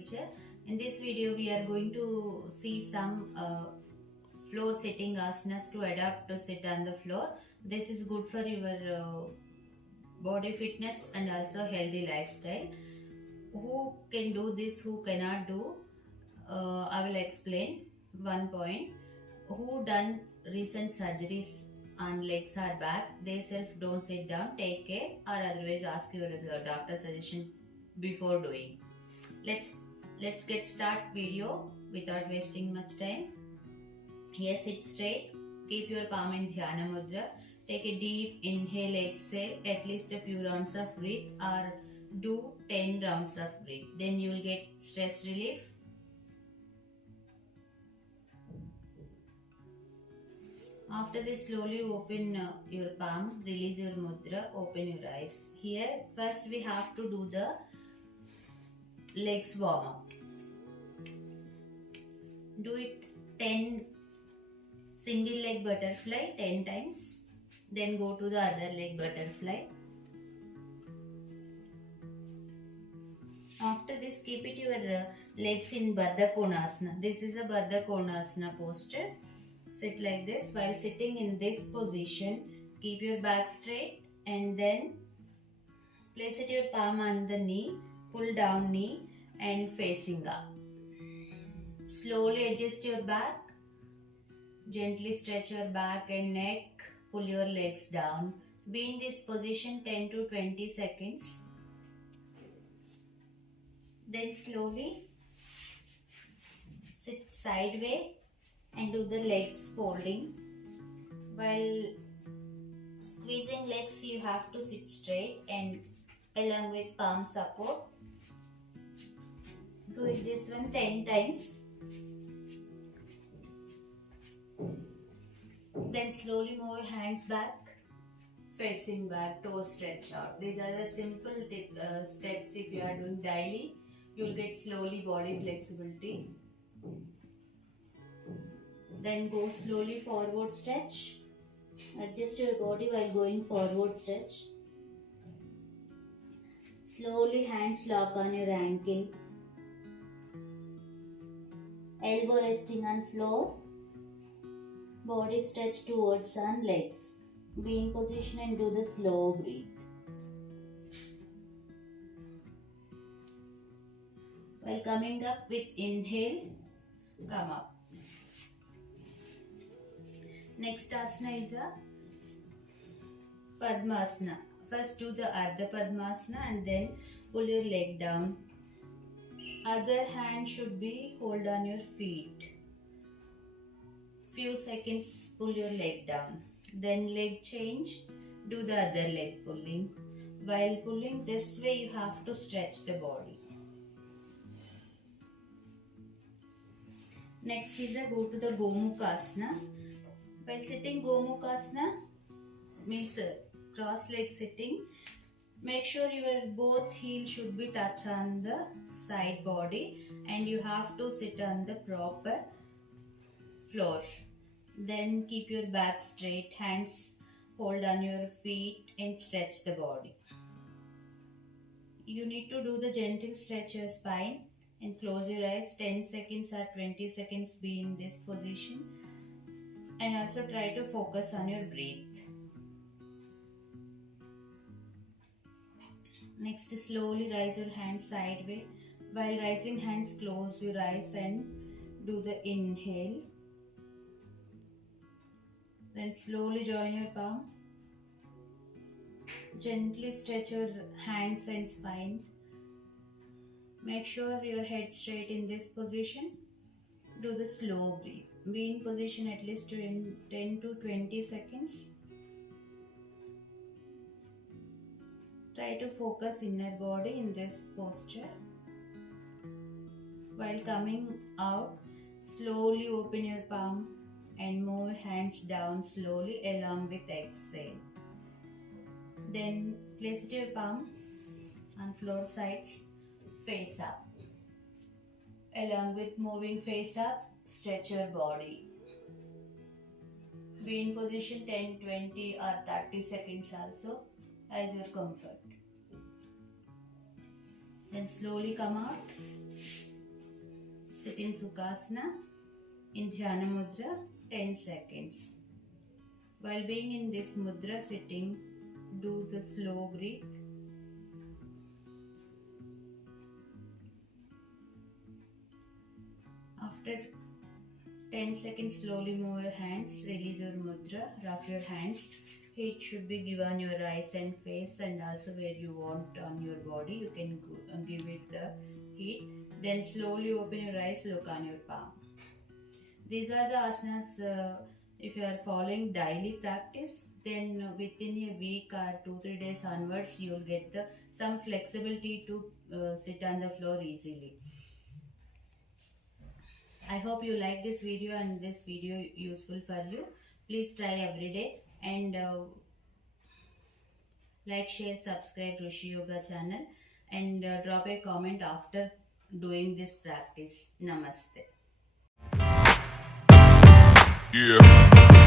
teacher. In this video we are going to see some floor sitting asanas to adapt to sit on the floor. This is good for your body fitness and also healthy lifestyle. Who can do this, who cannot do? I will explain one point. Who done recent surgeries on legs or back, they self don't sit down, take care, or otherwise ask your doctor suggestion before doing. Let's get start video without wasting much time. Here sit straight, keep your palm in dhyana mudra, take a deep inhale, exhale, at least a few rounds of breath or do 10 rounds of breath. Then you will get stress relief. After this, slowly open your palm, release your mudra, open your eyes. Here, first we have to do the legs warm up. Do it 10 single leg butterfly 10 times. Then go to the other leg butterfly. After this, keep it your legs in Baddha Konasana. This is a Baddha Konasana posture. Sit like this. While sitting in this position, keep your back straight and then place it your palm on the knee, pull down knee and facing up. Slowly adjust your back, gently stretch your back and neck, pull your legs down. Be in this position 10 to 20 seconds. Then slowly sit sideways and do the legs folding. While squeezing legs, you have to sit straight and along with palm support. Do it this one 10 times. Then slowly move your hands back, facing back, toes stretch out. These are the simple steps. If you are doing daily, you will get slowly body flexibility. Then go slowly forward stretch. Adjust your body while going forward stretch. Slowly hands lock on your ankle. Elbow resting on floor. Body stretch towards on legs. Be in position and do the slow breathe. While coming up with inhale, come up. Next asana is a Padmasana. First do the Ardha Padmasana and then pull your leg down. Other hand should be hold on your feet. Few seconds pull your leg down. Then leg change, do the other leg pulling. While pulling this way, you have to stretch the body. Next is a go to the Gomukhasana. While sitting Gomukhasana means cross leg sitting. Make sure your both heels should be touch on the side body and you have to sit on the proper floor. Then keep your back straight, hands hold on your feet and stretch the body. You need to do the gentle stretch your spine and close your eyes 10 seconds or 20 seconds. Be in this position and also try to focus on your breath. Next, slowly rise your hands sideways. While rising hands, close your eyes and do the inhale. Then slowly join your palm. Gently stretch your hands and spine. Make sure your head straight in this position. Do the slow breathe. Be in position at least 10 to 20 seconds. Try to focus inner body in this posture. While coming out, slowly open your palm and move hands down slowly along with exhale. Then place your palm on floor sides, face up. Along with moving face up, stretch your body. Be in position 10, 20 or 30 seconds also as your comfort. Then slowly come out. Sit in Sukhasana in Dhyana Mudra 10 seconds. While being in this mudra sitting, do the slow breath. After 10 seconds, slowly move your hands, release your mudra, rub your hands. Heat should be given your eyes and face, and also where you want on your body. You can give it the heat. Then slowly open your eyes, look on your palm. These are the asanas. If you are following daily practice, then within a week or 2-3 days onwards, you will get some flexibility to sit on the floor easily. I hope you like this video and this video useful for you. Please try every day and like, share, subscribe Rushee Yoga channel and drop a comment after doing this practice. Namaste. Yeah.